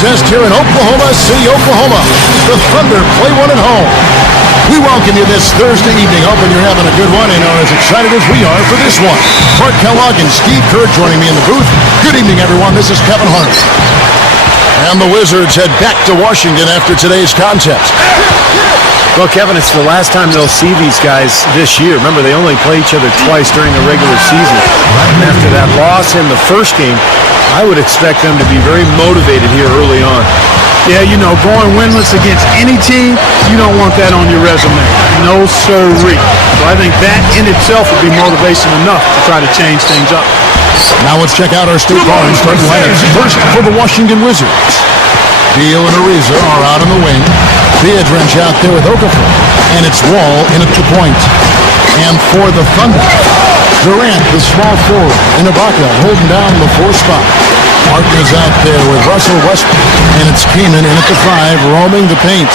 contest here in Oklahoma City, Oklahoma. The Thunder play one at home. We welcome you this Thursday evening, hoping you're having a good one and are as excited as we are for this one. Clark Kellogg and Steve Kerr joining me in the booth. Good evening, everyone. This is Kevin Harnett. And the Wizards head back to Washington after today's contest. Well, Kevin, it's the last time they'll see these guys this year. Remember, they only play each other twice during the regular season. And after that loss in the first game, I would expect them to be very motivated here early on. Yeah, you know, going winless against any team, you don't want that on your resume. No sirree. So I think that in itself would be motivation enough to try to change things up. Now let's check out our State Farm starting lineups. First for the Washington Wizards. Beal and Ariza are out on the wing. Beadrench out there with Okafor. And it's Wall in at the point. And for the Thunder, Durant, the small forward, and Ibaka holding down the 4 spot. Martin is out there with Russell Westbrook. And it's Keenan in at the 5, roaming the paint.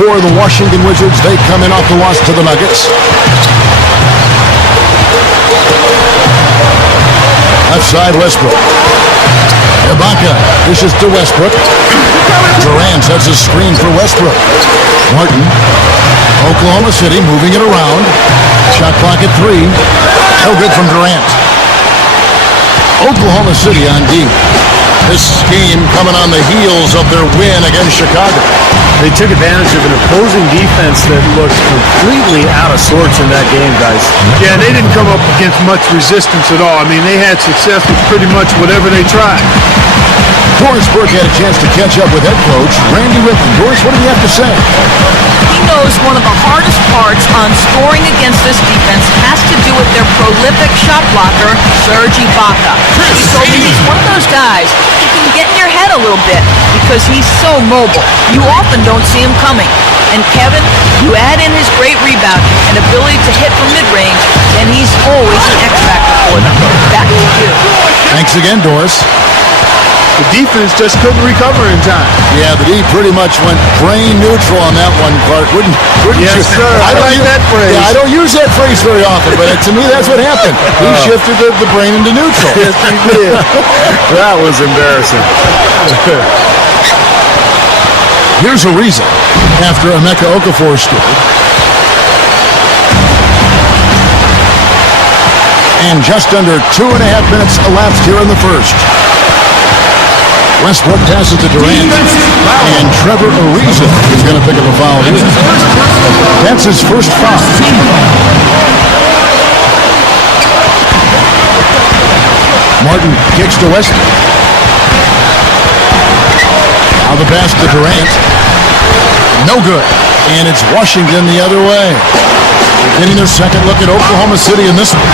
For the Washington Wizards, they come in off the loss to the Nuggets. Left side, Westbrook. Ibaka dishes to Westbrook. Durant sets a screen for Westbrook. Martin. Oklahoma City moving it around. Shot clock at 3. No good from Durant. Oklahoma City on D. This game coming on the heels of their win against Chicago. They took advantage of an opposing defense that looked completely out of sorts in that game, guys. Yeah, they didn't come up against much resistance at all. I mean, they had success with pretty much whatever they tried. Doris Burke had a chance to catch up with head coach Randy Whitman. Doris, what do you have to say? He knows one of the hardest parts on scoring against this defense has to do with their prolific shot blocker, Serge Ibaka. He told me he's one of those guys who can get in your head a little bit because he's so mobile. You often don't see him coming. And Kevin, you add in his great rebounding and ability to hit from mid-range, and he's always an X-factor for them. That's huge. Thanks again, Doris. The defense just couldn't recover in time. Yeah, the D pretty much went brain neutral on that one, Clark. Wouldn't yes, you? Sir. I like that phrase. Yeah, I don't use that phrase very often, but to me, that's what happened. He shifted the brain into neutral. Yes, he did. That was embarrassing. Here's a reason. After Emeka Okafor scored. And just under 2.5 minutes elapsed here in the first. Westbrook passes to Durant, and Trevor Ariza is going to pick up a foul here. That's his first foul. Martin kicks to Westbrook. Now the pass to Durant. No good. And it's Washington the other way. Getting their second look at Oklahoma City in this one.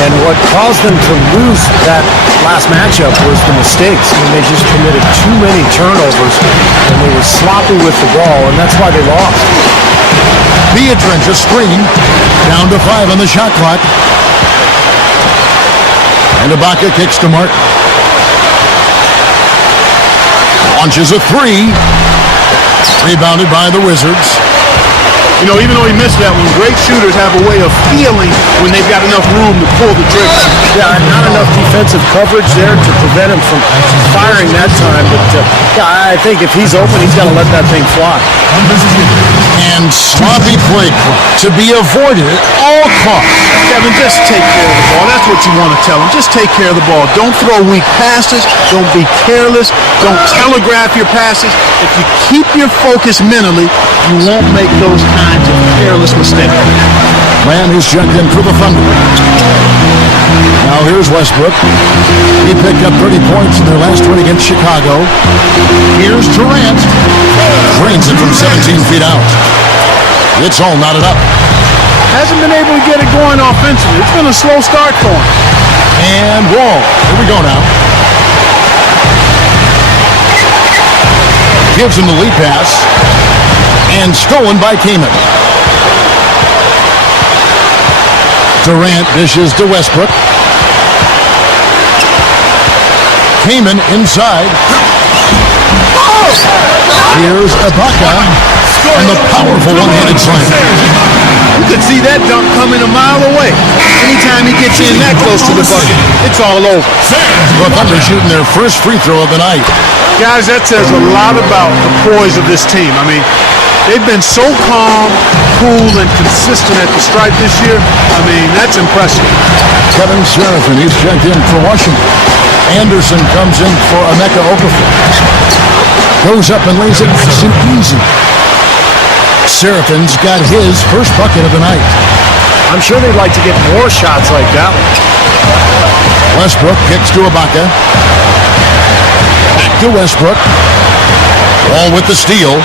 And what caused them to lose that last matchup was the mistakes. I mean, they just committed too many turnovers, and they were sloppy with the ball, and that's why they lost. Beadrench, a screen. Down to 5 on the shot clock. And Ibaka kicks to Martin. Launches a 3. Rebounded by the Wizards. You know, even though he missed that one, great shooters have a way of feeling when they've got enough room to pull the trigger. Yeah, not enough defensive coverage there to prevent him from firing that time. But yeah, I think if he's open, he's got to let that thing fly. And sloppy play to be avoided at all costs. Kevin, just take care of the ball. That's what you want to tell him. Just take care of the ball. Don't throw weak passes. Don't be careless. Don't telegraph your passes. If you keep your focus mentally, you won't make those kinds of careless mistakes. Man who's jumped in for the Thunder. Now here's Westbrook. He picked up 30 points in their last win against Chicago. Here's Durant. Drains it from 17 feet out. It's all knotted up. Hasn't been able to get it going offensively. It's been a slow start for him. And Wall. Here we go now. Gives him the lead pass. And stolen by Keenan. Durant dishes to Westbrook. Keenan inside. Here's Ibaka. And the powerful one-handed slam. You could see that dunk coming a mile away. Anytime he gets in that close to the bucket, it's all over. The Thunder shooting their first free throw of the night. Guys, that says a lot about the poise of this team. I mean, they've been so calm, cool, and consistent at the stripe this year. I mean, that's impressive. Kevin Seraphin, he's checked in for Washington. Anderson comes in for Emeka Okafor. Goes up and lays it nice and easy. Seraphin's got his first bucket of the night. I'm sure they'd like to get more shots like that one. Westbrook kicks to Ibaka. Back to Westbrook. Wall with the steal.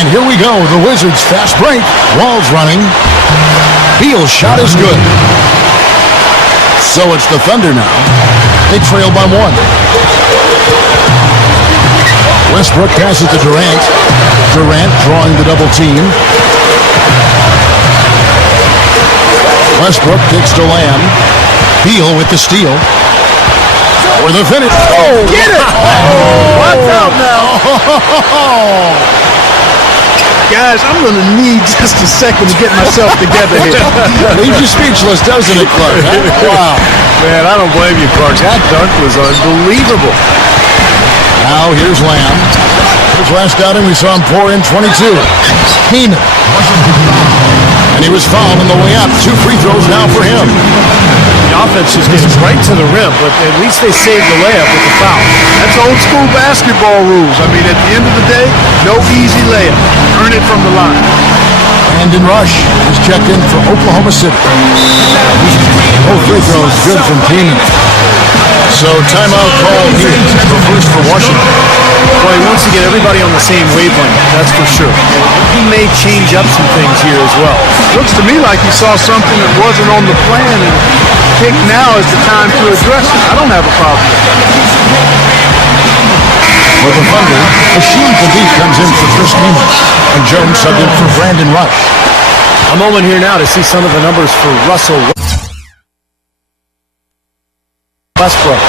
And here we go. The Wizards fast break. Wall's running. Beal's shot is good. So it's the Thunder now. They trail by one. Westbrook passes to Durant. Durant drawing the double team. Westbrook kicks to Lamb. Beal with the steal. For the finish. Oh, Get it! Watch out now. Guys, I'm going to need just a second to get myself together here. Leaves you speechless, doesn't it, Clark? Wow. Man, I don't blame you, Clark. That dunk was unbelievable. Now here's Lamb. His last outing, we saw him pour in 22. Heenan. And he was fouled on the way up. 2 free throws now for him. The offense just gets right to the rim, but at least they saved the layup with the foul. That's old school basketball rules. I mean, at the end of the day, no easy layup. Earn it from the line. Brandon Rush is checked in for Oklahoma City. Both free throws good from Heenan. So timeout call here. First for Washington. Boy, he wants to get everybody on the same wavelength, that's for sure. He may change up some things here as well. Looks to me like he saw something that wasn't on the plan, and think now is the time to address it. I don't have a problem with that. For the Thunder, Hasheem Thabeet comes in for Chris Heenan. And Jones subbed in for Brandon Rush. A moment here now to see some of the numbers for Russell Westbrook.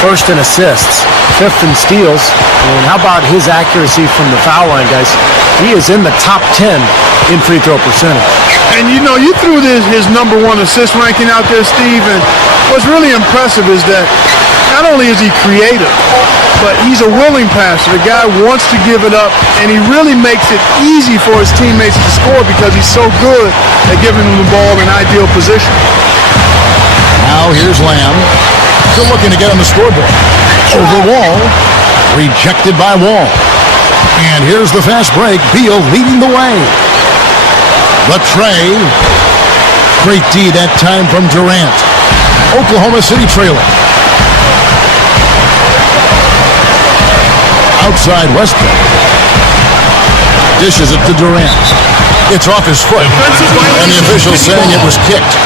First in assists, 5th in steals, and how about his accuracy from the foul line, guys? He is in the top 10 in free throw percentage. And you know, you threw his number 1 assist ranking out there, Steve, and what's really impressive is that not only is he creative, but he's a willing passer. The guy wants to give it up, and he really makes it easy for his teammates to score because he's so good at giving them the ball in ideal position. Now here's Lamb. Still looking to get on the scoreboard. Over Wall. Rejected by Wall. And here's the fast break. Beal leading the way. The tray. Great D that time from Durant. Oklahoma City trailing. Outside Westbrook. Dishes it to Durant. It's off his foot. And the official saying it was kicked.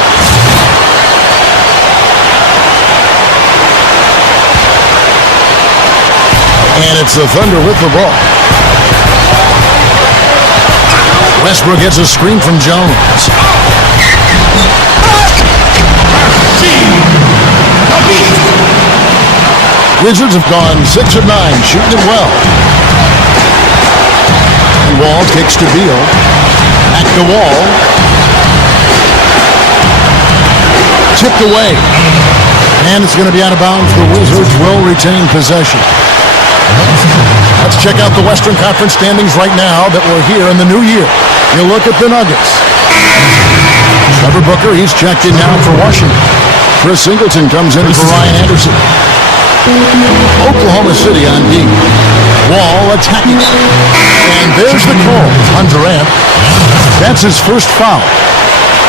And it's the Thunder with the ball. Westbrook gets a screen from Jones. Wizards have gone 6 of 9, shooting it well. Wall kicks to Beal. Back to Wall. Tipped away. And it's going to be out of bounds. The Wizards will retain possession. Let's check out the Western Conference standings right now that we're here in the new year. You look at the Nuggets. Trevor Booker, he's checked in now for Washington. Chris Singleton comes in for Ryan Anderson. Oklahoma City on D. Wall attacking. And there's the call on Durant. That's his first foul.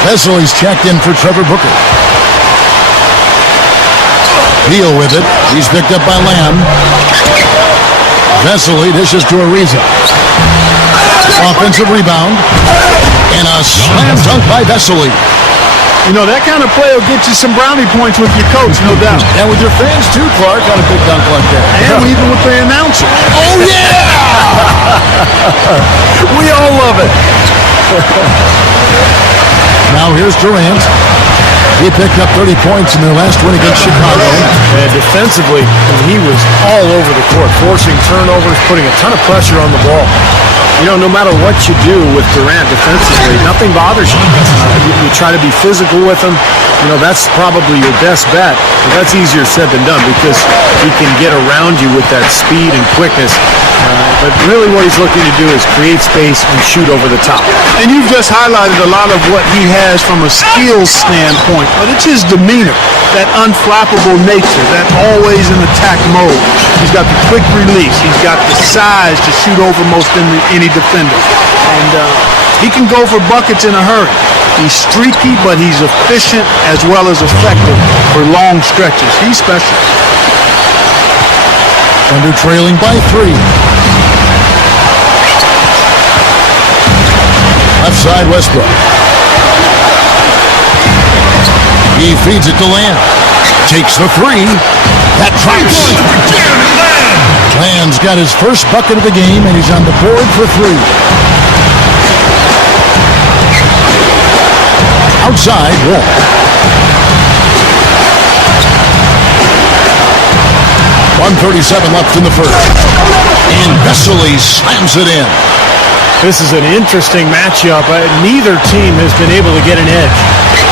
Vesely's checked in for Trevor Booker. Beal with it. He's picked up by Lamb. Vesely dishes to Ariza. Offensive rebound. And a slam dunk by Vesely. You know, that kind of play will get you some brownie points with your coach, no doubt. And with your fans too, Clark, on a big dunk like that. And even with the announcer. Oh, yeah! We all love it. Now here's Durant. He picked up 30 points in their last win against Chicago. And defensively, he was all over the court, forcing turnovers, putting a ton of pressure on the ball. You know, no matter what you do with Durant defensively, nothing bothers you. You try to be physical with him. You know, that's probably your best bet. But that's easier said than done because he can get around you with that speed and quickness. But really what he's looking to do is create space and shoot over the top. And you've just highlighted a lot of what he has from a skills standpoint, but it's his demeanor, that unflappable nature, that always in attack mode. He's got the quick release. He's got the size to shoot over most any defender. And he can go for buckets in a hurry. He's streaky, but he's efficient as well as effective for long stretches. He's special. Thunder trailing by 3. Left side, Westbrook. He feeds it to Lamb. Takes the 3. That drops. Lamb's got his first bucket of the game, and he's on the board for 3. Outside, Wall. .137 left in the first. And Vesely slams it in. This is an interesting matchup. Neither team has been able to get an edge.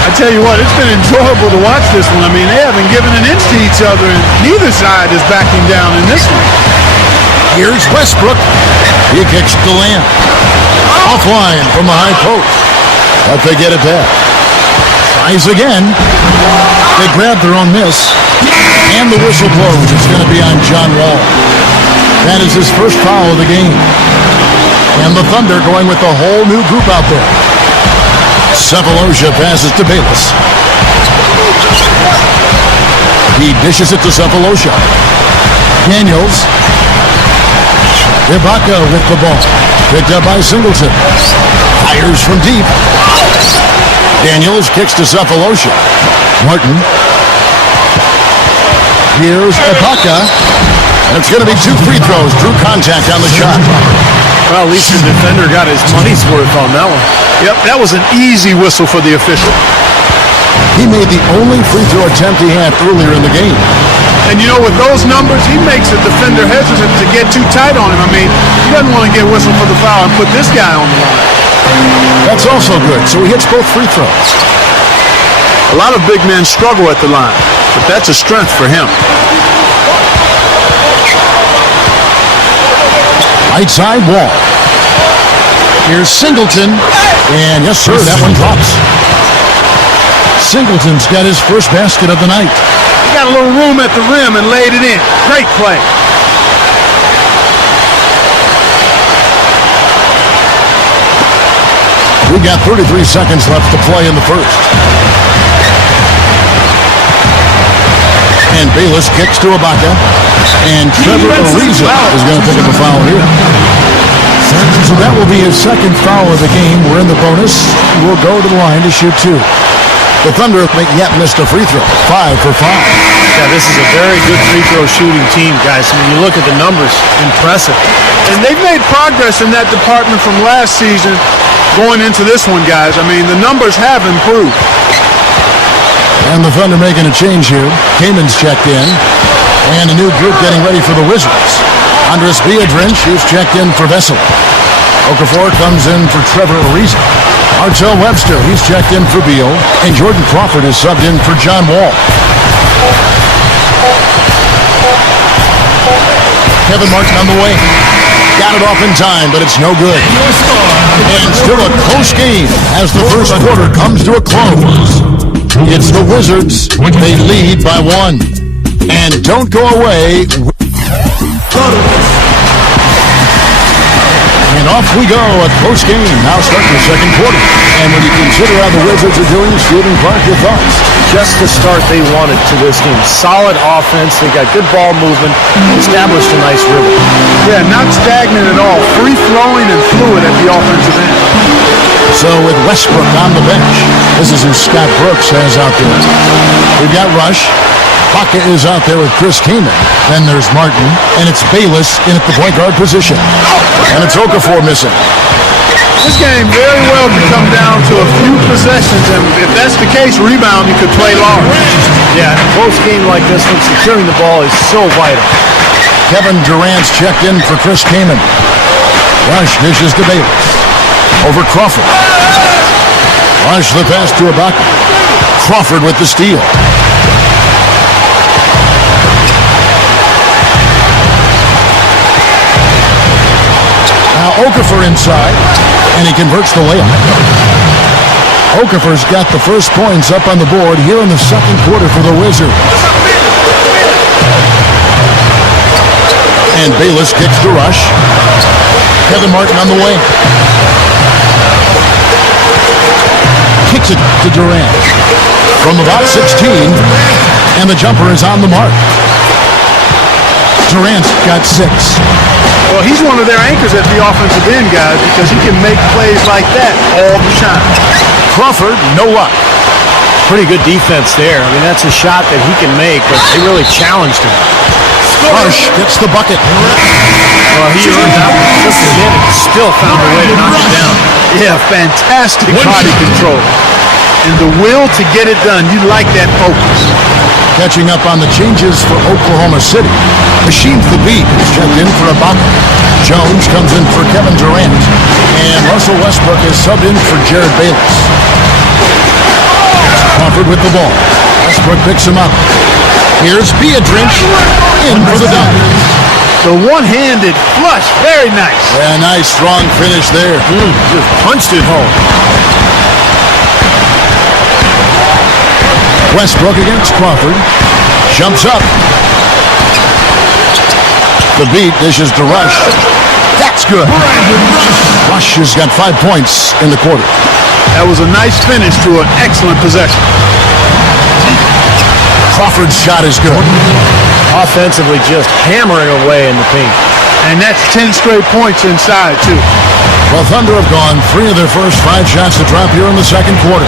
I tell you what, it's been enjoyable to watch this one. I mean, they haven't given an inch to each other, and neither side is backing down in this one. Here's Westbrook. He kicks to Lamb. Offline from the high post. But they get it back. Tries again. They grab their own miss. And the whistle blows. It's going to be on John Wall. That is his first foul of the game. And the Thunder going with a whole new group out there. Sefolosha passes to Bayless. He dishes it to Sefolosha. Daniels. Ibaka with the ball. Picked up by Singleton. Fires from deep. Daniels kicks to Sefolosha. Martin. Here's Ibaka. And it's going to be 2 free throws. Drew contact on the shot. Well, at least the defender got his money's worth on that one. Yep, that was an easy whistle for the official. He made the only free throw attempt he had earlier in the game. And you know, with those numbers, he makes the defender hesitant to get too tight on him. I mean, he doesn't want to get whistled for the foul and put this guy on the line. That's also good, so he hits both free throws. A lot of big men struggle at the line, but that's a strength for him. Right side, Wall. Here's Singleton. And yes, sir, that one drops. Singleton's got his first basket of the night. He got a little room at the rim and laid it in. Great play. We got 33 seconds left to play in the first. And Bayless kicks to Ibaka. And Trevor Ariza is going to pick up a foul here. So that will be his second foul of the game. We're in the bonus. We'll go to the line to shoot 2. The Thunder yet missed a free throw. 5 for 5. Yeah, this is a very good free throw shooting team, guys. I mean, you look at the numbers, impressive. And they've made progress in that department from last season going into this one, guys. I mean, the numbers have improved. And the Thunder making a change here. Kaman's checked in. And a new group getting ready for the Wizards. Andres Biedrins, who's checked in for Vesely. Okafor comes in for Trevor Ariza. Artel Webster, he's checked in for Beal. And Jordan Crawford is subbed in for John Wall. Kevin Martin on the way. Got it off in time, but it's no good. And still a close game as the first quarter comes to a close. It's the Wizards. They lead by 1. And don't go away. And off we go, a close game. Now starting the second quarter. And when you consider how the Wizards are doing, Stephen Clark, your thoughts? Just the start they wanted to this game. Solid offense. They got good ball movement. Established a nice rhythm. Yeah, not stagnant at all. Free-flowing and fluid at the offensive end. So with Westbrook on the bench, this is who Scott Brooks has out there. We've got Rush. Baca is out there with Chris Kaman. Then there's Martin, and it's Bayless in at the point guard position. And it's Okafor missing. This game very well could come down to a few possessions, and if that's the case, rebounding could play large. Yeah, a close game like this one, securing the ball is so vital. Kevin Durant's checked in for Chris Kaman. Rush dishes to Bayless. Over Crawford. Rush the pass to Ibaka. Crawford with the steal. Now Okafor inside, and he converts the layup. Okafor's got the first points up on the board here in the second quarter for the Wizards. And Bayless kicks to Rush. Kevin Martin on the wing. Kicks it to Durant. From about 16, and the jumper is on the mark. Durant's got 6. Well, he's one of their anchors at the offensive end, guys, because he can make plays like that all the time. Crawford, no luck. Pretty good defense there. I mean, that's a shot that he can make, but they really challenged him. Rush gets the bucket. Well, he earned that one just again and still found a way to knock it down. Yeah, fantastic body control. And the will to get it done. You like that focus. Catching up on the changes for Oklahoma City. Machine Thabit is checked in for Ibaka. Jones comes in for Kevin Durant. And Russell Westbrook is subbed in for Jared Bayless. Crawford with the ball. Westbrook picks him up. Here's Biedrins in for the dunk. The one-handed flush. Very nice. Yeah, nice strong finish there. Just punched it home. Westbrook against Crawford. Jumps up. The beat dishes to Rush. That's good. Rush has got 5 points in the quarter. That was a nice finish to an excellent possession. Crawford's shot is good. Offensively just hammering away in the paint. And that's 10 straight points inside, too. Well, Thunder have gone 3 of their first 5 shots to drop here in the second quarter.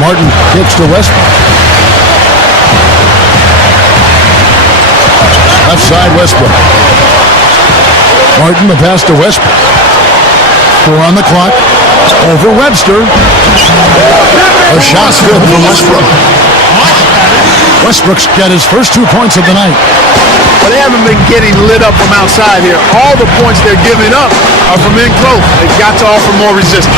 Martin kicks to Westbrook. Left side, Westbrook. Martin, the pass to Westbrook. 4 on the clock. Over Webster. A shot's good for Westbrook. Westbrook's got his first 2 points of the night. But they haven't been getting lit up from outside here. All the points they're giving up are from in close. They've got to offer more resistance.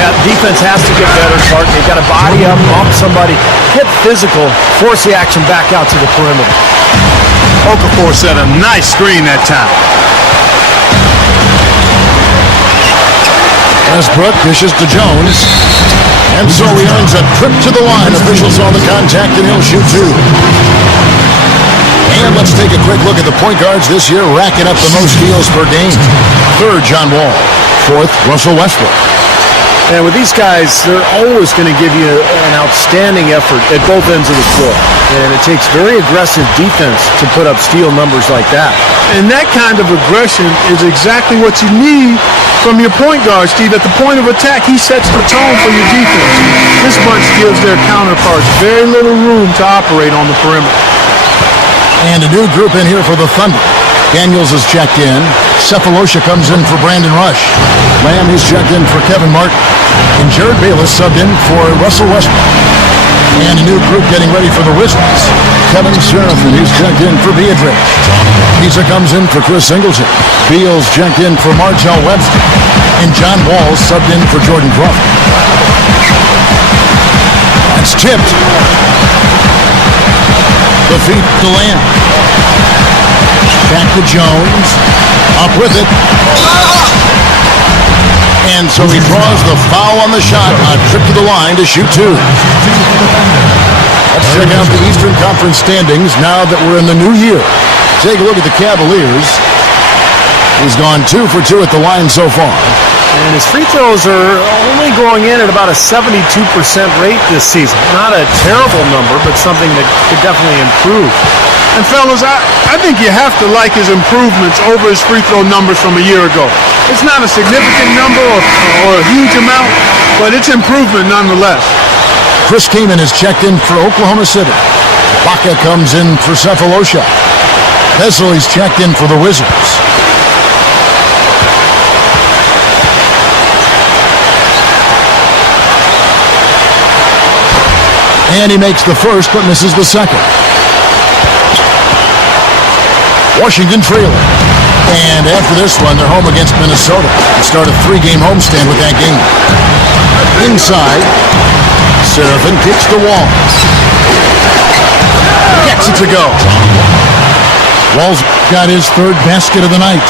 Yeah, defense has to get better, Clark. They've got to body up, bump somebody, get physical, force the action back out to the perimeter. Okafor set a nice screen that time. Westbrook dishes to Jones. And so he earns a trip to the line. Officials saw the contact and he'll shoot 2. And let's take a quick look at the point guards this year, racking up the most steals per game. 3rd, John Wall. 4th, Russell Westbrook. And with these guys, they're always going to give you an outstanding effort at both ends of the floor. And it takes very aggressive defense to put up steal numbers like that. And that kind of aggression is exactly what you need from your point guard, Steve. At the point of attack, he sets the tone for your defense. This bunch gives their counterparts very little room to operate on the perimeter. And a new group in here for the Thunder. Daniels is checked in. Cephalosha comes in for Brandon Rush. Lamb is checked in for Kevin Martin. And Jared Bayless subbed in for Russell Westbrook. And a new group getting ready for the Wizards. Kevin Seraphin is checked in for Biedrins. Pisa comes in for Chris Singleton. Beals checked in for Martell Webster. And John Wall subbed in for Jordan Crawford. That's tipped. The feet to Lamb. Back to Jones. Up with it. And so he draws the foul on the shot. A trip to the line to shoot 2. Let's check out the Eastern Conference standings now that we're in the new year. Take a look at the Cavaliers. He's gone 2 for 2 at the line so far. And his free throws are only going in at about a 72% rate this season. Not a terrible number, but something that could definitely improve. And fellas, I think you have to like his improvements over his free throw numbers from a year ago. It's not a significant number or a huge amount, but it's improvement nonetheless. Chris Kaman is checked in for Oklahoma City. Baca comes in for Cephalosha. Vesely's checked in for the Wizards. And he makes the first but misses the second. Washington trailing. And after this one, they're home against Minnesota and start a 3-game homestand with that game. Inside, Seraphin kicks the wall. Gets it to go. Wall's got his third basket of the night.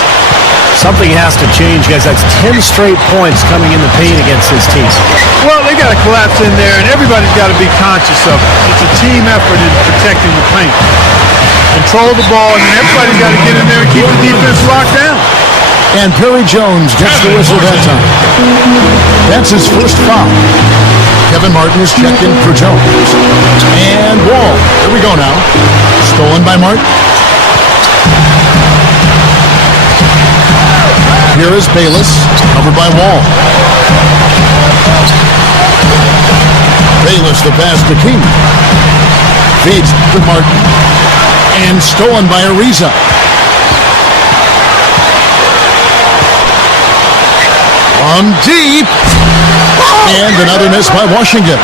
Something has to change, guys. That's 10 straight points coming in the paint against this team. Well, they got to collapse in there, and everybody's got to be conscious of it. It's a team effort in protecting the paint. Control the ball, and then everybody's got to get in there and keep the defense locked down. And Perry Jones gets the whistle that time. That's his first foul. Kevin Martin is checked in for Jones. And Wall. Here we go now. Stolen by Martin. Here is Bayless, covered by Wall. Bayless the pass to King. Feeds to Martin. And stolen by Ariza. From deep. And another miss by Washington.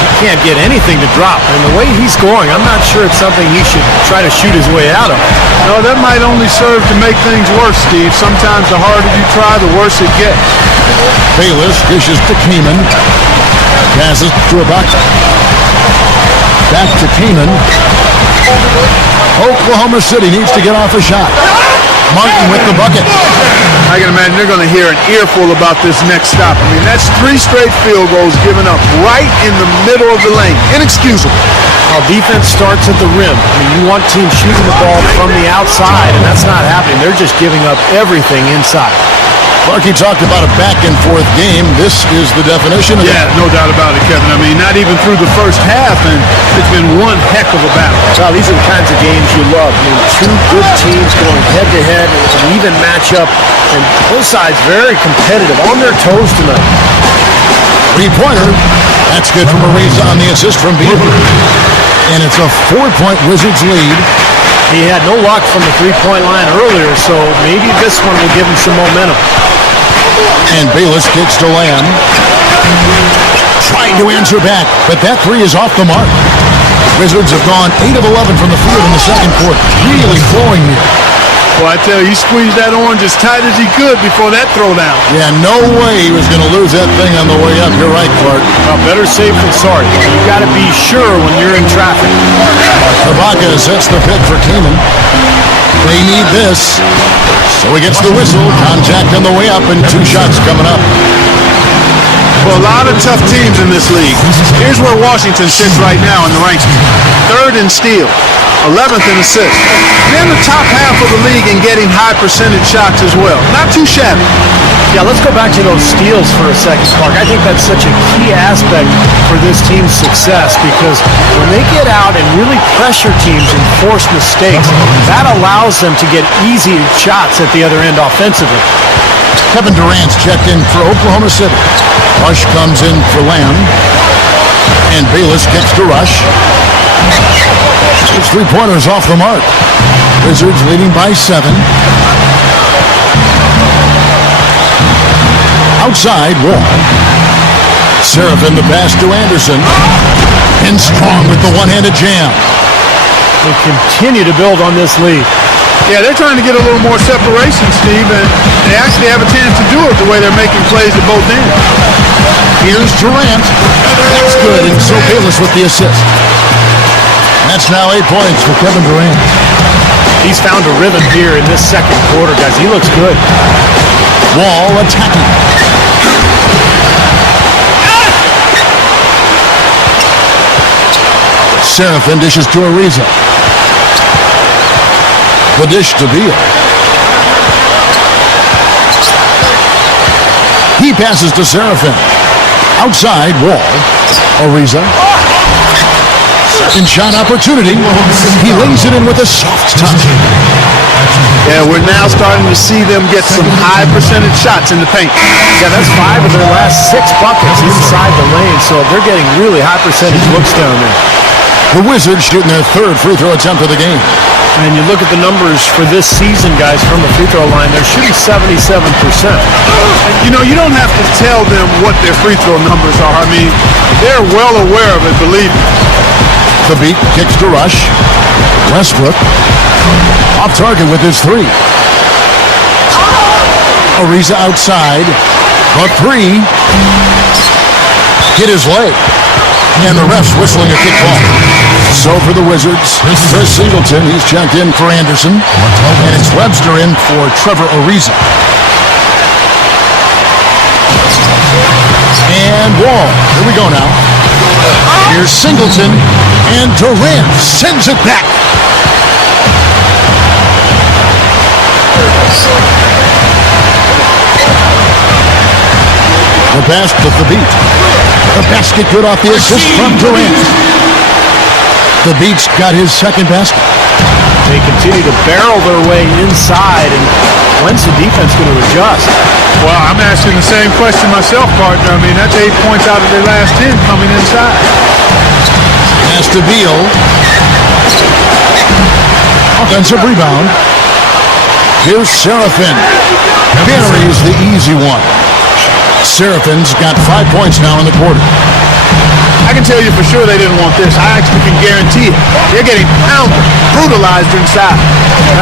He can't get anything to drop. And the way he's scoring, I'm not sure it's something he should try to shoot his way out of. No, that might only serve to make things worse, Steve. Sometimes the harder you try, the worse it gets. Bayless dishes to Kaman. Passes to Ibaka. Back to Kaman. Oklahoma City needs to get off a shot. Martin with the bucket. I can imagine they're going to hear an earful about this next stop. I mean, that's 3 straight field goals given up right in the middle of the lane. Inexcusable. Well, defense starts at the rim. I mean, you want teams shooting the ball from the outside, and that's not happening. They're just giving up everything inside. Clarkie talked about a back-and-forth game. This is the definition of Yeah, that. no doubt about it, Kevin. I mean, not even through the first half, and it's been one heck of a battle. Well, these are the kinds of games you love. I mean, 2 good teams going head-to-head, an even matchup, and both sides very competitive, on their toes tonight. 3-pointer. That's good from Ariza on the assist from Beaver. And it's a 4-point Wizards lead. He had no luck from the 3-point line earlier, so maybe this one will give him some momentum. And Bayless kicks to Lamb. Trying to answer back, but that 3 is off the mark. Wizards have gone 8 of 11 from the field in the second quarter. Really flowing here. Well, I tell you, he squeezed that orange as tight as he could before that throwdown. Yeah, no way he was going to lose that thing on the way up. You're right, Clark. Well, better safe than sorry. You got to be sure when you're in traffic. Ibaka sets the pick for Kaman. They need this. So he gets the whistle. Contact on the way up and 2 shots coming up. Well, a lot of tough teams in this league. Here's where Washington sits right now in the rankings. 3rd in steal, 11th in assists. They're in the top half of the league in getting high percentage shots as well. Not too shabby. Yeah, let's go back to those steals for a second, Clark. I think that's such a key aspect for this team's success because when they get out and really pressure teams and force mistakes, that allows them to get easy shots at the other end offensively. Kevin Durant's checked in for Oklahoma City. Rush comes in for Lamb. And Bayless kicks to Rush. His 3-pointers off the mark. Wizards leading by 7. Outside, Wall. Seraphin the pass to Anderson. And Strong with the one-handed jam. They continue to build on this lead. Yeah, they're trying to get a little more separation, Steve, and they actually have a chance to do it the way they're making plays at both ends. Here's Durant. That's good, and so Bayless with the assist. That's now 8 points for Kevin Durant. He's found a rhythm here in this second quarter, guys. He looks good. Wall attacking. Seraphin dishes to Ariza. The dish to Beal. He passes to Seraphin. Outside, Wall. Ariza. Second shot opportunity. He lays it in with a soft touch. Yeah, we're now starting to see them get some high percentage shots in the paint. Yeah, that's 5 of their last 6 buckets inside the lane, so they're getting really high percentage looks down there. The Wizards shooting their 3rd free throw attempt of the game. And you look at the numbers for this season, guys, from the free throw line, they're shooting 77%. You know, you don't have to tell them what their free throw numbers are. I mean, they're well aware of it, believe me. The beat kicks to Rush. Westbrook off target with his three. Ariza outside. The three hit his leg. And the ref's whistling a kick ball. So for the Wizards, Chris Singleton, he's checked in for Anderson. And it's Webster in for Trevor Ariza. And Wall. Here we go now. Here's Singleton. And Durant sends it back. The pass to the beat. The basket good off the assist from Durant. The Beat's got his second basket. They continue to barrel their way inside, and when's the defense going to adjust? Well, I'm asking the same question myself, partner. I mean, that's 8 points out of their last 10 coming inside. Pass to Beal. Offensive rebound. Here's Seraphin. Buries the easy one. Seraphin's got 5 points now in the quarter. I can tell you for sure they didn't want this. I actually can guarantee it. They're getting pounded, brutalized inside.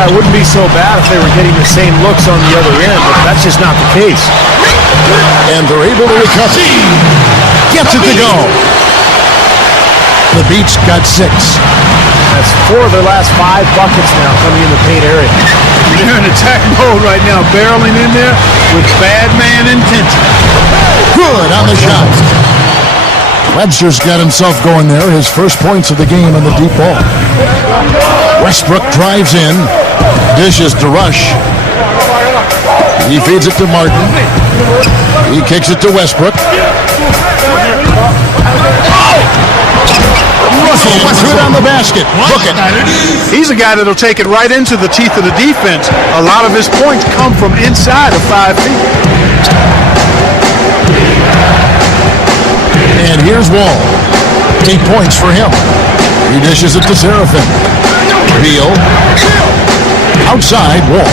It wouldn't be so bad if they were getting the same looks on the other end, but that's just not the case. And they're able to recover. Gets it to go. The Beats got 6. That's 4 of their last 5 buckets now coming in the paint area. They're in attack mode right now, barreling in there with bad man intensity. Good on the shot. Webster's got himself going there. His first points of the game on the deep ball. Westbrook drives in. Dishes to Rush. He feeds it to Martin. He kicks it to Westbrook. Good on the basket. Look it. He's a guy that'll take it right into the teeth of the defense. A lot of his points come from inside of 5 feet. And here's Wall. 8 points for him. He dishes it to Seraphin. Beal. Outside, Wall.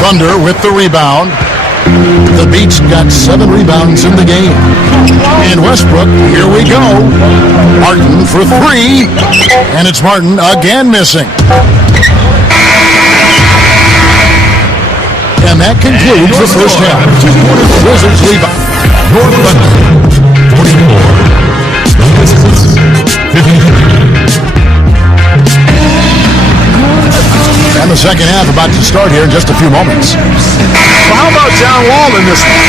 Thunder with the rebound. The Beats got 7 rebounds in the game. And Westbrook, here we go. Martin for 3. And it's Martin again missing. And that concludes the first half. Wizards lead by North London, 44. The Wizards, 53. And the second half about to start here in just a few moments. Well, how about John Wall in this one?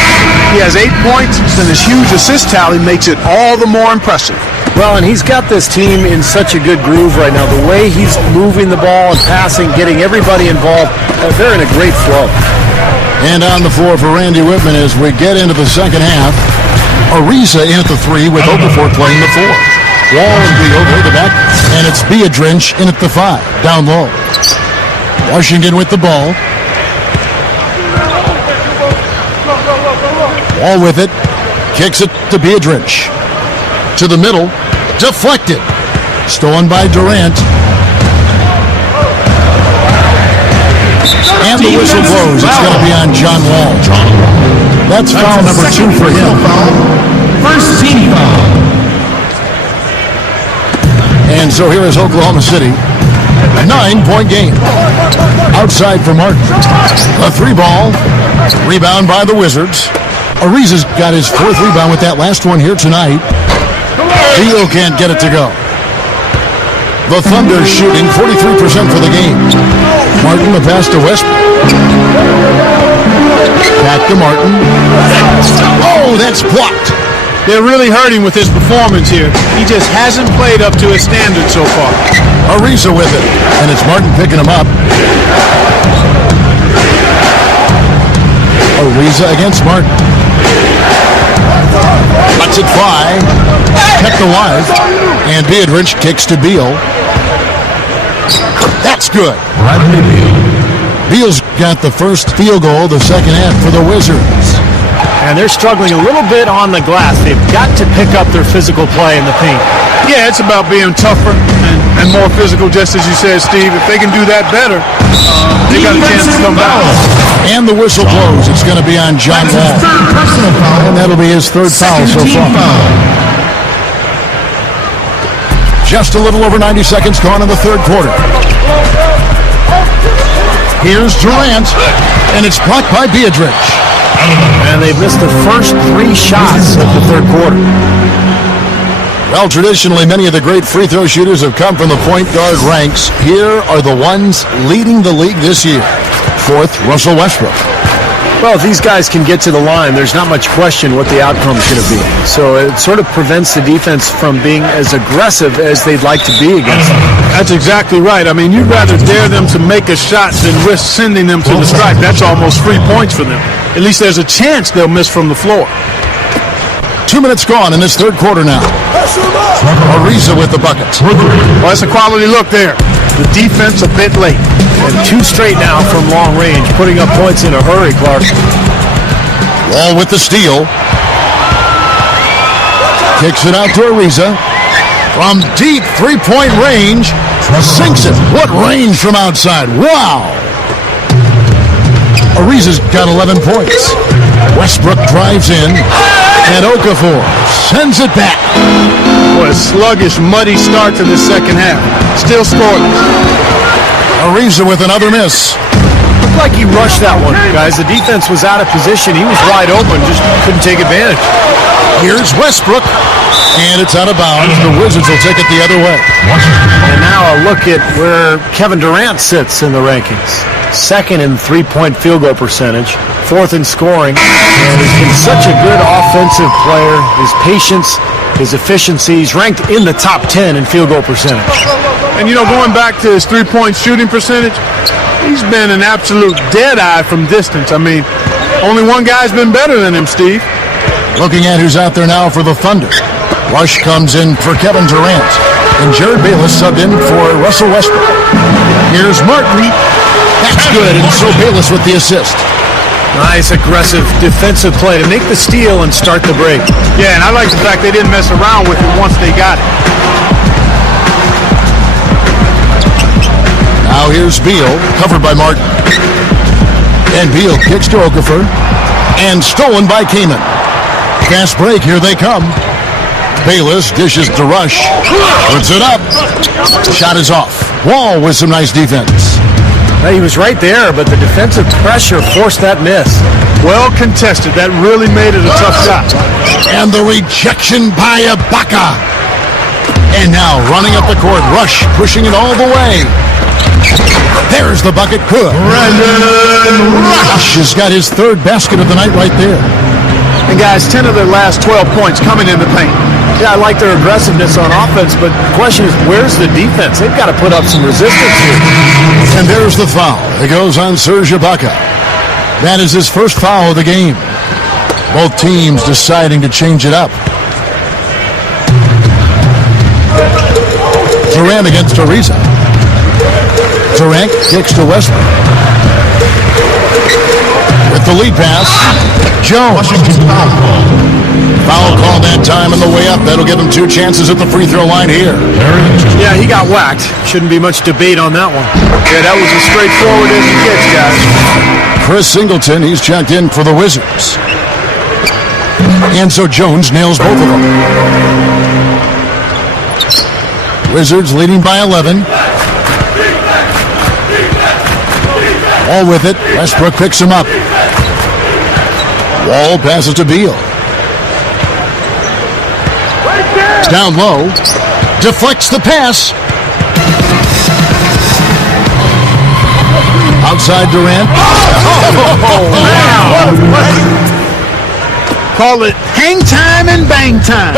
He has 8 points, and his huge assist tally makes it all the more impressive. Well, and he's got this team in such a good groove right now. The way he's moving the ball and passing, getting everybody involved, they're in a great flow. And on the floor for Randy Whitman as we get into the second half. Ariza in at the 3 with Okafor playing the 4. Wall and Beal over the back, and it's Beadrinch in at the 5, down low. Washington with the ball. Wall with it, kicks it to Beadrinch. To the middle, deflected. Stolen by Durant. And the whistle blows. It's going to be on John Wall. That's foul number 2 for him. First team foul. And so here is Oklahoma City. A 9-point game. Outside for Martin. A 3 ball. Rebound by the Wizards. Ariza's got his 4th rebound with that last one here tonight. Beal can't get it to go. The Thunder shooting 43% for the game. Martin, the pass to Westbrook. Back to Martin. Oh, that's blocked. They're really hurting with his performance here. He just hasn't played up to his standard so far. Ariza with it, and it's Martin picking him up. Ariza against Martin. Lets it fly. Kept alive. And Beadrinch kicks to Beal. That's good. Bradley Beal. Beal's got the first field goal of the second half for the Wizards. And they're struggling a little bit on the glass. They've got to pick up their physical play in the paint. Yeah, it's about being tougher and more physical, just as you said, Steve. If they can do that better, they got a chance to come back. And the whistle blows. It's going to be on John Wall. Third personal foul. And that'll be his third foul so Team far. foul. Just a little over 90 seconds gone in the third quarter. Here's Durant, and it's blocked by Beatrice. And they've missed the first 3 shots of the third quarter. Well, traditionally, many of the great free throw shooters have come from the point guard ranks. Here are the ones leading the league this year. Fourth, Russell Westbrook. Well, if these guys can get to the line, there's not much question what the outcome's going to be. So it sort of prevents the defense from being as aggressive as they'd like to be against them. That's exactly right. I mean, you'd rather dare them to make a shot than risk sending them to the stripe. That's almost free points for them. At least there's a chance they'll miss from the floor. 2 minutes gone in this third quarter now. Ariza with the bucket. Well, that's a quality look there. The defense a bit late. And 2 straight now from long range, putting up points in a hurry, Clark. Wall with the steal. Kicks it out to Ariza. From deep three-point range. Sinks it. What range from outside. Wow. Ariza's got 11 points. Westbrook drives in. And Okafor sends it back. What a sluggish, muddy start to the second half. Still scoreless. Ariza with another miss. Looked like he rushed that one, guys. The defense was out of position. He was wide open, just couldn't take advantage. Here's Westbrook. And it's out of bounds. The Wizards will take it the other way. And now a look at where Kevin Durant sits in the rankings. Second in three-point field goal percentage, fourth in scoring, and he's been such a good offensive player. His patience, his efficiency, he's ranked in the top 10 in field goal percentage. And, you know, going back to his three-point shooting percentage, he's been an absolute dead-eye from distance. I mean, only one guy's been better than him, Steve. Looking at who's out there now for the Thunder. Rush comes in for Kevin Durant. And Jared Bayless subbed in for Russell Westbrook. Here's Martin. That's good, and so Bayless with the assist. Nice, aggressive defensive play to make the steal and start the break. Yeah, and I like the fact they didn't mess around with it once they got it. Now here's Beal, covered by Martin. And Beal kicks to Okafor. And stolen by Kaman. Fast break, here they come. Bayless dishes to Rush. Puts it up. Shot is off. Wall with some nice defense. He was right there, but the defensive pressure forced that miss. Well contested. That really made it a tough shot. And the rejection by Ibaka. And now running up the court, Rush pushing it all the way. There's the bucket. Good. Rush has got his third basket of the night right there. And guys, 10 of their last 12 points coming in the paint. Yeah, I like their aggressiveness on offense, but the question is, where's the defense? They've got to put up some resistance here. And there's the foul. It goes on Serge Ibaka. That is his first foul of the game. Both teams deciding to change it up. Durant against Ariza. Durant kicks to Westbrook. With the lead pass, Jones. Foul call that time on the way up. That'll give him 2 chances at the free throw line here. Yeah, he got whacked. Shouldn't be much debate on that one. Yeah, that was as straightforward as it gets, guys. Chris Singleton, he's checked in for the Wizards. And so Jones nails both of them. Wizards leading by 11. Wall with it. Westbrook picks him up. Wall passes to Beal. Down low. Deflects the pass. Outside Durant. Call it hang time and bang time.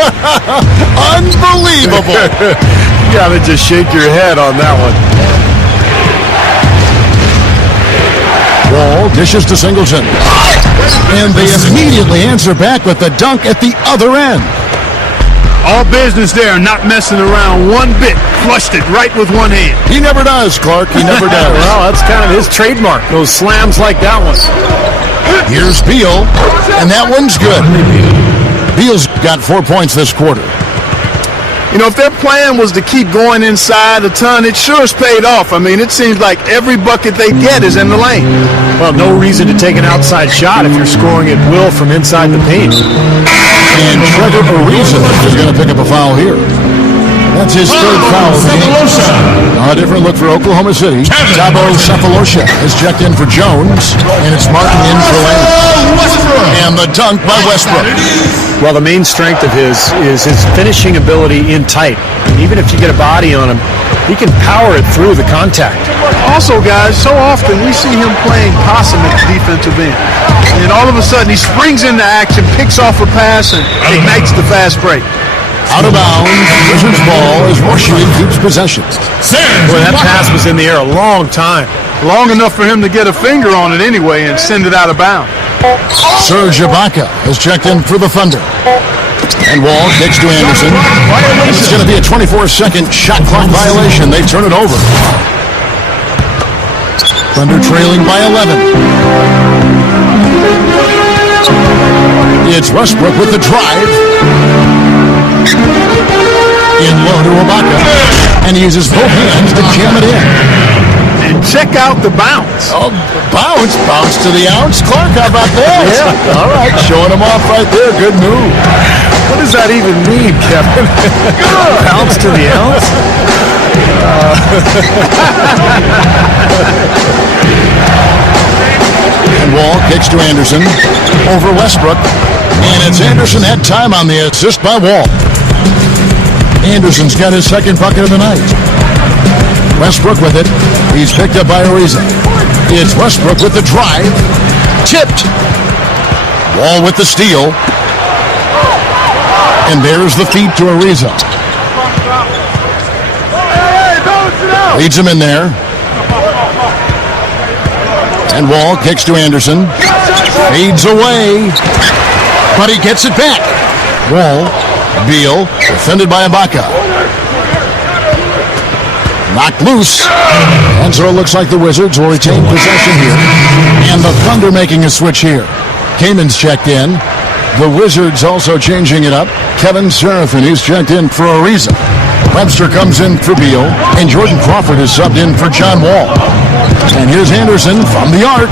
Unbelievable. You gotta just shake your head on that one. Wall dishes to Singleton. And they immediately answer back with the dunk at the other end. All business there, not messing around one bit. Flushed it right with one hand. He never does, Clark. He never does. Well, that's kind of his trademark, those slams like that one. Here's Beal, and that one's good. Beal's got 4 points this quarter. You know, if their plan was to keep going inside a ton, it sure has paid off. I mean, it seems like every bucket they get is in the lane. Well, no reason to take an outside shot if you're scoring at will from inside the paint. And Trevor Ariza is going to pick up a foul here. That's his third foul of the game. A different look for Oklahoma City. Thabo Cephalosha has checked in for Jones, and it's Martin in for Westbrook. And the dunk by Westbrook. Well, the main strength of his is his finishing ability in tight. And even if you get a body on him, he can power it through the contact. Also, guys, so often we see him playing possum at the defensive end. And all of a sudden he springs into action, picks off a pass, and ignites the fast break. Out of bounds, Wizards ball as Washington keeps possession. Boy, that pass was in the air a long time. Long enough for him to get a finger on it anyway and send it out of bounds. Serge Ibaka has checked in for the Thunder. And Wall kicks to Anderson. It's going to be a 24-second shot clock violation. They turn it over. Thunder trailing by 11. It's Westbrook with the drive. In low to Ibaka. And he uses both hands to jam it in. And check out the bounce. Oh, bounce to the ounce. Clark, how about that? Yeah. All right, showing him off right there. Good move. What does that even mean, Kevin? Bounce to the ounce? And Wall kicks to Anderson over Westbrook. And it's Anderson had time on the assist by Wall. Anderson's got his second bucket of the night. Westbrook with it. He's picked up by Ariza. It's Westbrook with the drive. Tipped. Wall with the steal. And there's the feed to Ariza. Leads him in there. And Wall kicks to Anderson. Fades away. But he gets it back. Wall. Beal. Defended by Ibaka. Knocked loose. And so it looks like the Wizards will retain possession here. And the Thunder making a switch here. Kaman's checked in. The Wizards also changing it up. Kevin Seraphin, who's checked in for Ariza. Webster comes in for Beal. And Jordan Crawford is subbed in for John Wall. And here's Anderson from the arc.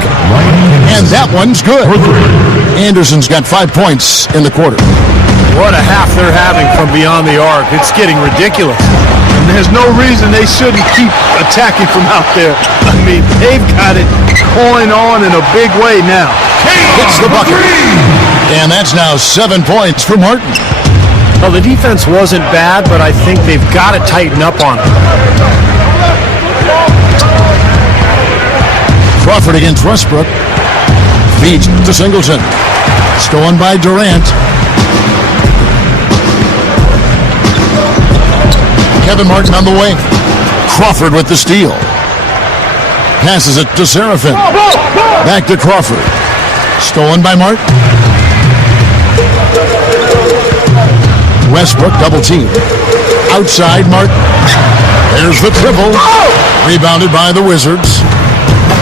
And that one's good. Anderson's got 5 points in the quarter. What a half they're having from beyond the arc. It's getting ridiculous. And there's no reason they shouldn't keep attacking from out there. I mean, they've got it going on in a big way now. Hits the bucket. And that's now 7 points for Martin. Well, the defense wasn't bad, but I think they've got to tighten up on it. Crawford against Westbrook. Feeds to Singleton. Stolen by Durant. Kevin Martin on the wing. Crawford with the steal. Passes it to Seraphin. Back to Crawford. Stolen by Martin. Westbrook double team. Outside Martin. There's the triple. Rebounded by the Wizards.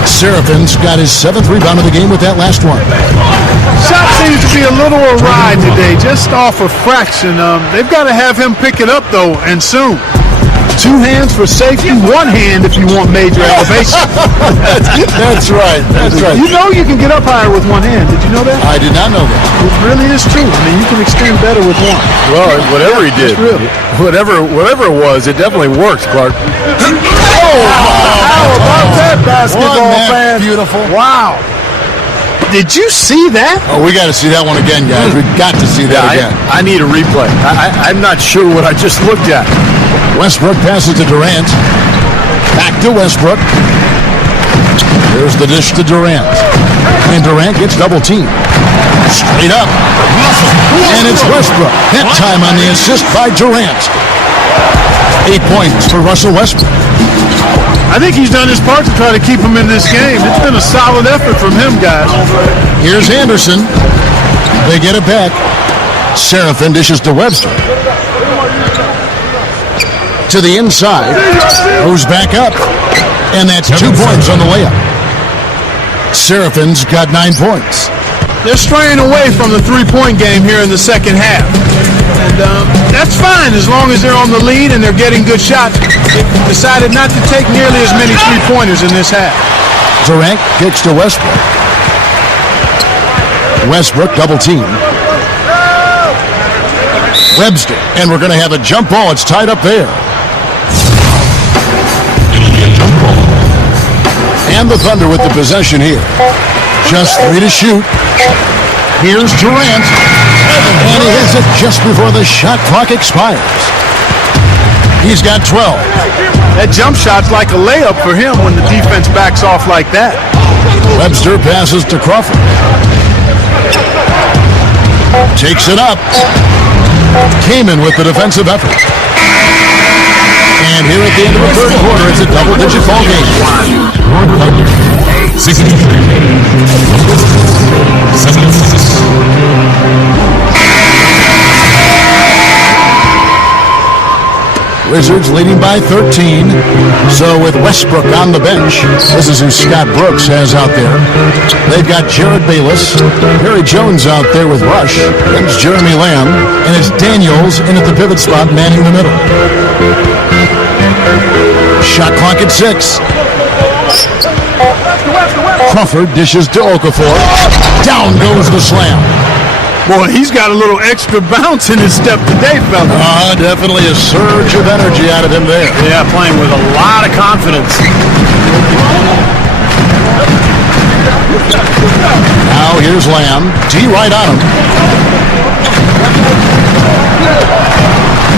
Seraphin's got his 7th rebound of the game with that last one. Shot seems to be a little awry today, just off a fraction. They've got to have him pick it up, though, and soon. 2 hands for safety, 1 hand if you want major elevation. That's right. That's right. You know you can get up higher with 1 hand. Did you know that? I did not know that. It really is true. I mean, you can extend better with 1. Well, whatever he did, Really. whatever it was, it definitely worked, Clark. How about that, basketball fan? Beautiful. Wow. Did you see that? Oh, we got to see that one again, guys. We've got to see that again. I need a replay. I'm not sure what I just looked at. Westbrook passes to Durant. Back to Westbrook. There's the dish to Durant. And Durant gets double teamed. Straight up. And it's Westbrook. That time on the assist by Durant. 8 points for Russell Westbrook. I think he's done his part to try to keep him in this game. It's been a solid effort from him, guys. Here's Anderson. They get it back. Seraphin dishes to Webster. To the inside. Goes back up. And that's 2 points on the layup. Seraphin's got 9 points. They're straying away from the three-point game here in the second half. And that's fine as long as they're on the lead and they're getting good shots. They decided not to take nearly as many three-pointers in this half. Durant kicks to Westbrook. Westbrook double team. Webster, and we're going to have a jump ball. It's tied up there. It'll be a jump ball. And the Thunder with the possession here. Just 3 to shoot. Here's Durant. And he hits it just before the shot clock expires. He's got 12. That jump shot's like a layup for him when the defense backs off like that. Webster passes to Crawford. Takes it up. Kamen with the defensive effort. And here at the end of the third quarter, it's a double-digit ball game. 63. 76. Wizards leading by 13. So with Westbrook on the bench, this is who Scott Brooks has out there. They've got Jared Bayless, Harry Jones out there with Rush. There's Jeremy Lamb, and it's Daniels in at the pivot spot, manning the middle. Shot clock at 6. Crawford dishes to Okafor. Down goes the slam. Boy, he's got a little extra bounce in his step today, fella. Definitely a surge of energy out of him there. Yeah, playing with a lot of confidence. Now here's Lamb. D right on him.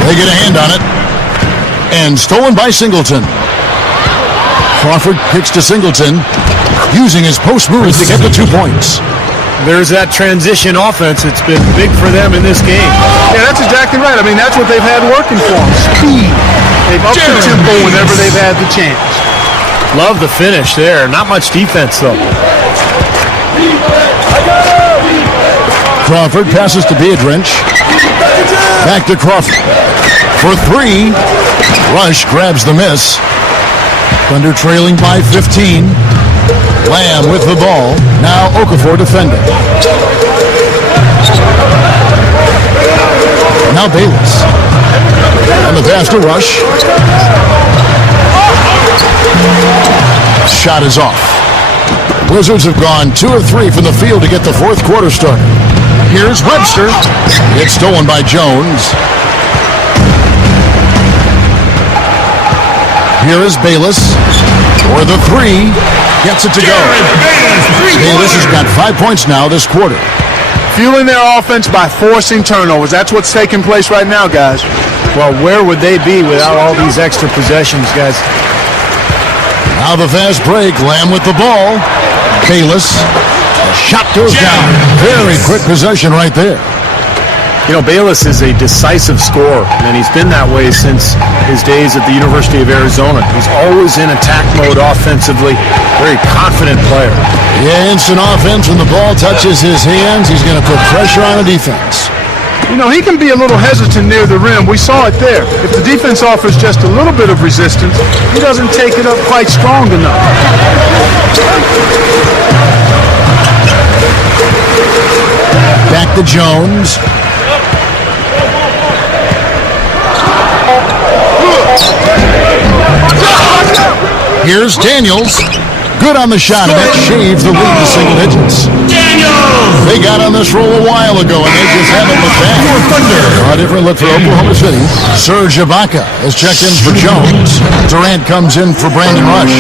They get a hand on it. And stolen by Singleton. Crawford kicks to Singleton, using his post moves to get the 2 points. There's that transition offense. It's been big for them in this game. Yeah, that's exactly right. I mean, that's what they've had working for them. Speed. They've upped the tempo whenever they've had the chance. Love the finish there. Not much defense, though. Crawford passes to Biedrins. Back to Crawford. For 3. Rush grabs the miss. Thunder trailing by 15. Lamb with the ball. Now Okafor defending. Now Bayless. And the pass to Rush. Shot is off. Wizards have gone 2 of 3 from the field to get the fourth quarter started. Here's Webster. It's stolen by Jones. Here is Bayless for the 3. Gets it to go. Bayless has got 5 points now this quarter. Fueling their offense by forcing turnovers. That's what's taking place right now, guys. Well, where would they be without all these extra possessions, guys? Now the fast break. Lamb with the ball. Bayless. The shot goes down. Very quick possession right there. You know, Bayless is a decisive scorer, and he's been that way since his days at the University of Arizona. He's always in attack mode offensively. Very confident player. Yeah, instant offense. When the ball touches his hands, he's going to put pressure on the defense. You know, he can be a little hesitant near the rim. We saw it there. If the defense offers just a little bit of resistance, he doesn't take it up quite strong enough. Back to Jones. Here's Daniels. Good on the shot, and that shaves the lead to single digits. They got on this roll a while ago, and they just haven't looked back. A different look for Oklahoma City. Serge Ibaka has checked in for Jones. Durant comes in for Brandon Rush.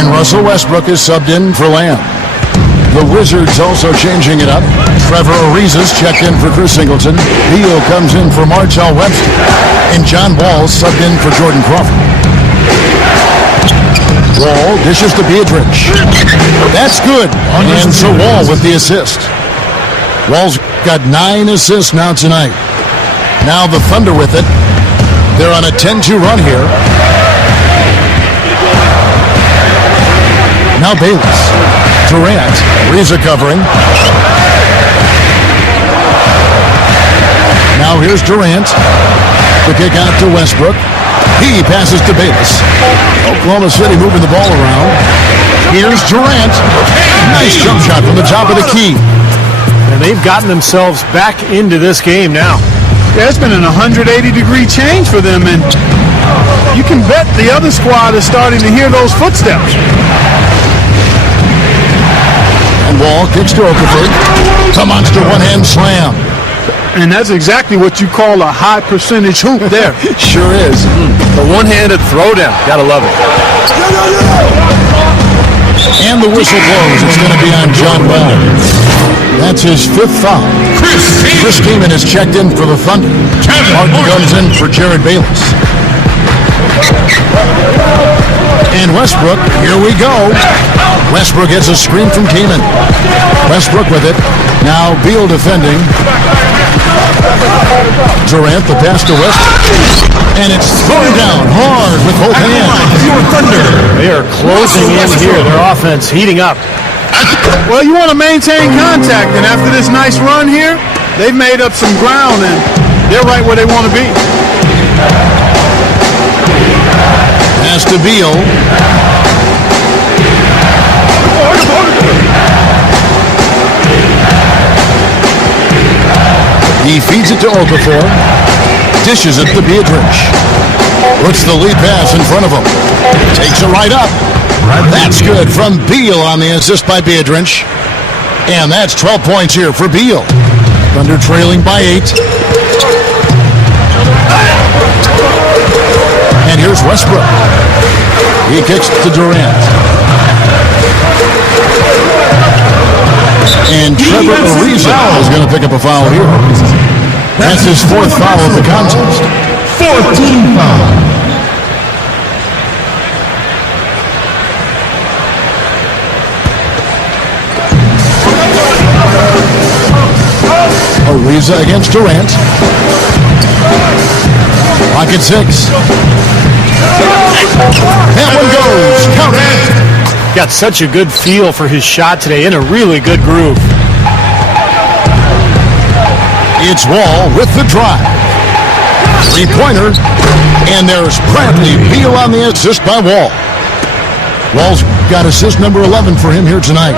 And Russell Westbrook is subbed in for Lamb. The Wizards also changing it up. Trevor Ariza's checked in for Chris Singleton. Beal comes in for Martell Webster. And John Wall subbed in for Jordan Crawford. Wall dishes to Biedrins. That's good. And so Wall with the assist. Wall's got 9 assists now tonight. Now the Thunder with it. They're on a 10-2 run here. Now Bayless. Durant. Ariza covering. Now here's Durant. The kick out to Westbrook. He passes to Bayless. Oklahoma City moving the ball around. Here's Durant. Nice jump shot from the top of the key. And they've gotten themselves back into this game now. Yeah, it's been an 180-degree change for them, and you can bet the other squad is starting to hear those footsteps. And Wall kicks to Okafor. It's a monster one-hand slam. And that's exactly what you call a high-percentage hoop there. Sure is. The one-handed throwdown. Gotta love it. And the whistle blows. It's going to be on John Bell. That's his 5th foul. Chris Kaman is checked in for the Thunder. Martin comes in for Jared Bayless. And Westbrook, here we go. Westbrook gets a screen from Kaman. Westbrook with it. Now Beal defending. Durant, the pass to Westbrook. And it's thrown down hard with both hands. Your Thunder. They are closing in here. Their offense heating up. Well, you want to maintain contact, and after this nice run here, they've made up some ground, and they're right where they want to be. Pass to Beal. He feeds it to Okafor. Dishes it to Biedrins. Puts the lead pass in front of him. Takes it right up. That's good from Beal on the assist by Biedrins. And that's 12 points here for Beal. Thunder trailing by 8. And here's Westbrook. He kicks to Durant. And Trevor Ariza is going to pick up a foul here. That's his 4th foul of the contest. 14 foul. Ariza against Durant. Pocket 6. That one goes. Count it. Got such a good feel for his shot today, in a really good groove. It's Wall with the drive. 3-pointer. And there's Bradley Beal on the assist by Wall. Wall's got assist number 11 for him here tonight.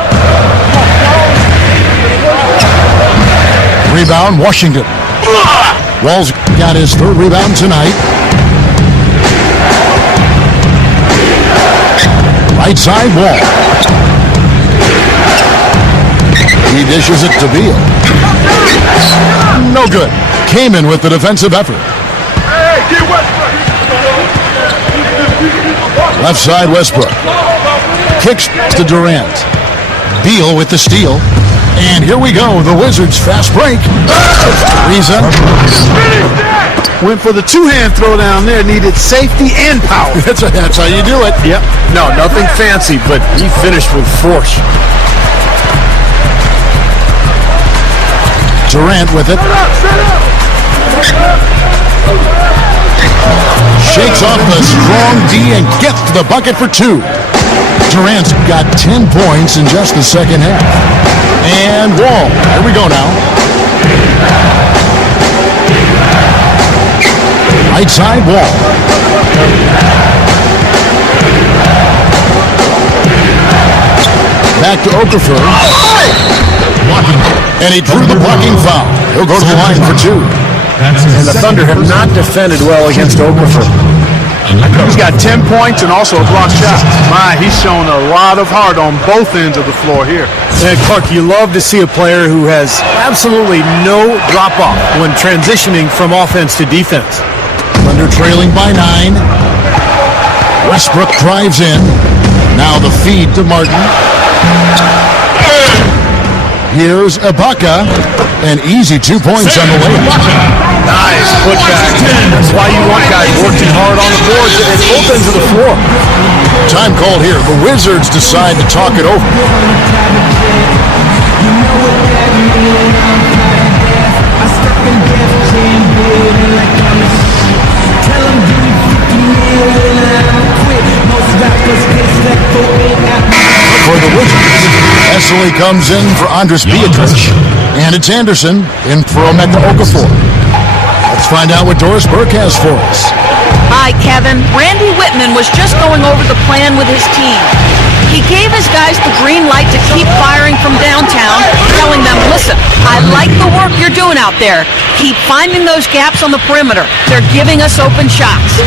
Rebound, Washington. Wall's got his 3rd rebound tonight. Right side, Wall. He dishes it to Beal. No good. Kaman with the defensive effort. Left side, Westbrook. Kicks to Durant. Beal with the steal. And here we go, the Wizards fast break. Ariza. Went for the two-hand throw down there, needed safety and power. That's how you do it. Yep. No, nothing fancy, but he finished with force. Durant with it. Shakes off the strong D and gets the bucket for 2. Durant's got 10 points in just the second half. And Wall. Here we go now. Right side, Wall. Back to Okafor. And he drew the blocking foul. He'll go to the line for 2. And the Thunder have not defended well against Okafor. He's got 10 points and also a blocked shot. My, he's shown a lot of heart on both ends of the floor here. And Clark, you love to see a player who has absolutely no drop-off when transitioning from offense to defense. Thunder trailing by 9. Westbrook drives in. Now the feed to Martin. Here's Ibaka. An easy 2 points on the way. Nice putback. That's why you want guys working hard on the boards at both ends of the floor. Time called here. The Wizards decide to talk it over. For the Wizards, Esseley comes in for Andres Biedrins, and it's Anderson in for Emeka Okafor. Let's find out what Doris Burke has for us. Hi, Kevin. Randy Whitman was just going over the plan with his team. He gave his guys the green light to keep firing from downtown, telling them, listen, I like the work you're doing out there. Keep finding those gaps on the perimeter. They're giving us open shots.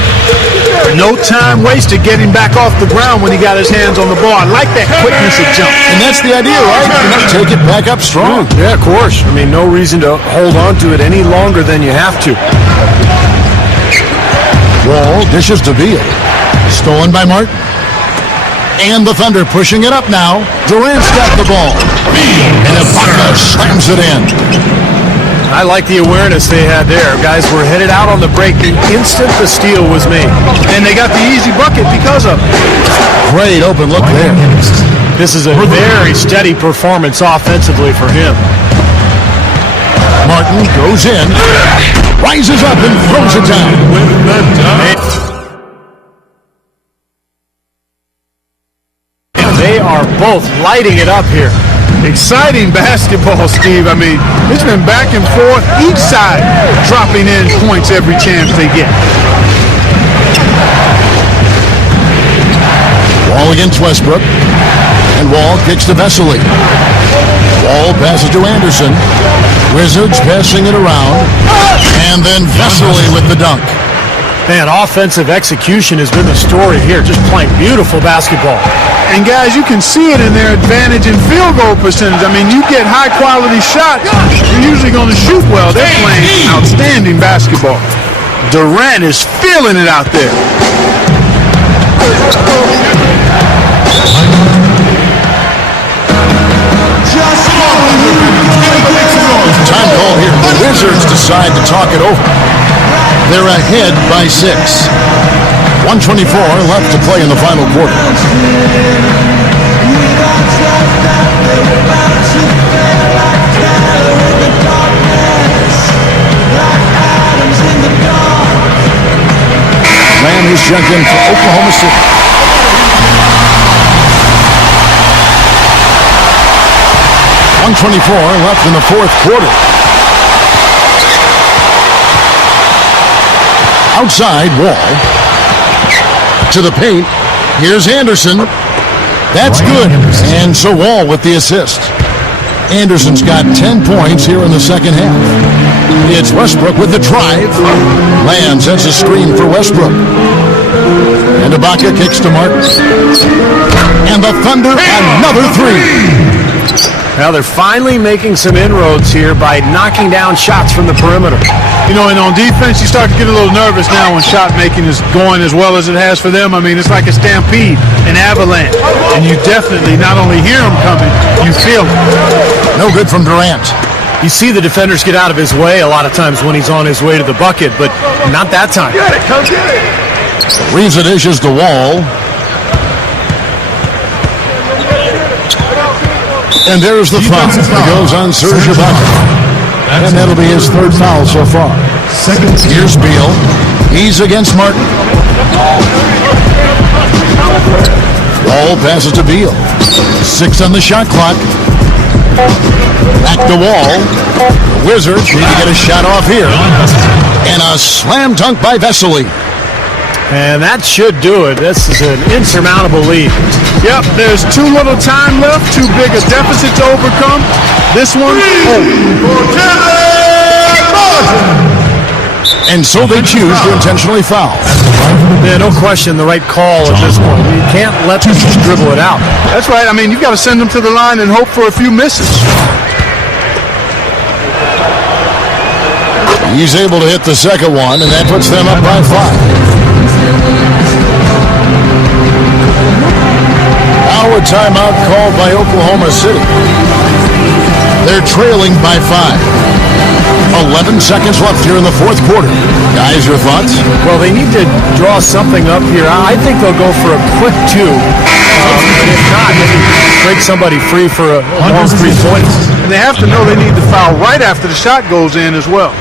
No time wasted getting back off the ground when he got his hands on the ball. I like that quickness of jump. And that's the idea, right? Take it back up strong. Yeah, of course. I mean, no reason to hold on to it any longer than you have to. Wall dishes to Beal. Stolen by Martin. And the Thunder pushing it up now. Durant's got the ball. And Ibaka slams it in. I like the awareness they had there. Guys were headed out on the break the instant the steal was made. And they got the easy bucket because of it. Great open look there. This is a very steady performance offensively for him. Martin goes in, rises up and throws it down. And they are both lighting it up here. Exciting basketball, Steve. I mean, it's been back and forth, each side dropping in points every chance they get. Wall against Westbrook. And Wall kicks to Vesely. Wall passes to Anderson. Wizards passing it around. And then Vesely with the dunk. Man, offensive execution has been the story here. Just playing beautiful basketball. And guys, you can see it in their advantage in field goal percentage. I mean, you get high quality shots, you're usually going to shoot well. They're playing outstanding basketball. Durant is feeling it out there. Time call here. The Wizards decide to talk it over. They're ahead by 6. 1:24 left to play in the final quarter. Lamb has checked in for Oklahoma City. .124 left in the fourth quarter. Outside, Wall. To the paint. Here's Anderson. That's good. And so Wall with the assist. Anderson's got 10 points here in the second half. It's Westbrook with the drive. Lamb sets a screen for Westbrook. And Ibaka kicks to Martin. And the Thunder another three. Now they're finally making some inroads here by knocking down shots from the perimeter. You know, and on defense, you start to get a little nervous now when shot making is going as well as it has for them. I mean, it's like a stampede, an avalanche. And you definitely not only hear them coming, you feel it. No good from Durant. You see the defenders get out of his way a lot of times when he's on his way to the bucket, but not that time. Get it, come get it. Reeves it dishes the Wall. And there's the foul. It goes on Serge Ibaka. And that'll be his third foul so far. Here's Beal. He's against Martin. Wall passes to Beal. 6 on the shot clock. Back to Wall. The Wizards need to get a shot off here. And a slam dunk by Vesely. And that should do it. This is an insurmountable lead. Yep, there's too little time left, too big a deficit to overcome. This one, And so they choose to intentionally foul. Yeah, no question, the right call at this point. You can't let them just dribble it out. That's right. I mean, you've got to send them to the line and hope for a few misses. He's able to hit the second one, and that puts them up by 5. Now a timeout called by Oklahoma City. They're trailing by 5. 11 seconds left here in the fourth quarter. Guys, your thoughts? Well, they need to draw something up here. I think they'll go for a quick 2. But if not, they can break somebody free for a long 3 points. And they have to know they need to foul right after the shot goes in as well.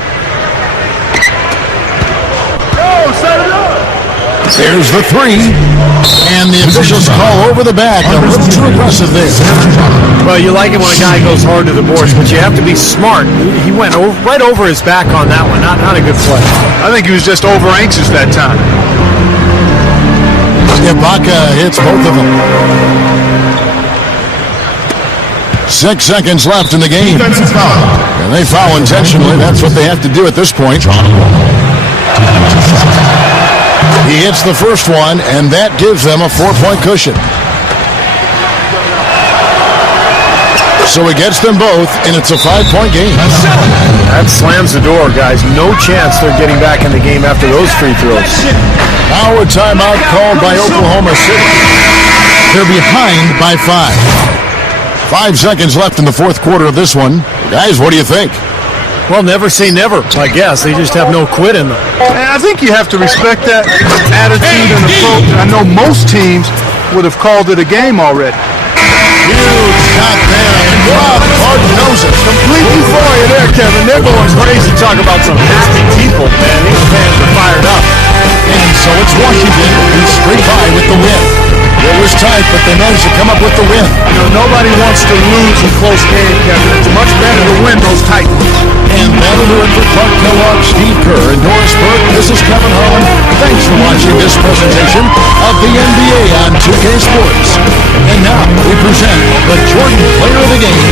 There's the 3. And the officials call over the back. A little too aggressive there. Well, you like it when a guy goes hard to the boards, but you have to be smart. He went right over his back on that one. Not a good play. I think he was just over anxious that time. Ibaka hits both of them. 6 seconds left in the game. Defensive foul. And they foul intentionally. That's what they have to do at this point. He hits the first one, and that gives them a 4-point cushion. So he gets them both, and it's a 5-point game. That slams the door, guys. No chance they're getting back in the game after those free throws. Now a timeout called by Oklahoma City. They're behind by 5. 5 seconds left in the fourth quarter of this one. Guys, what do you think? Well, never say never, I guess. They just have no quit in them. And I think you have to respect that attitude and approach. I know most teams would have called it a game already. Huge shot there, and Rob Hard knows it. Completely for you there, Kevin. They're going crazy. Talk about some happy people, man. These fans are fired up. And so it's Washington who scraped by with the win. It was tight, but they managed to come up with the win. You know, nobody wants to lose a close game, Kevin. It's much better to win those tight ones. And that'll do it for Clark Kellogg, Steve Kerr, and Doris Burke. This is Kevin Harlan. Thanks for watching this presentation of the NBA on 2K Sports. And now we present the Jordan Player of the Game,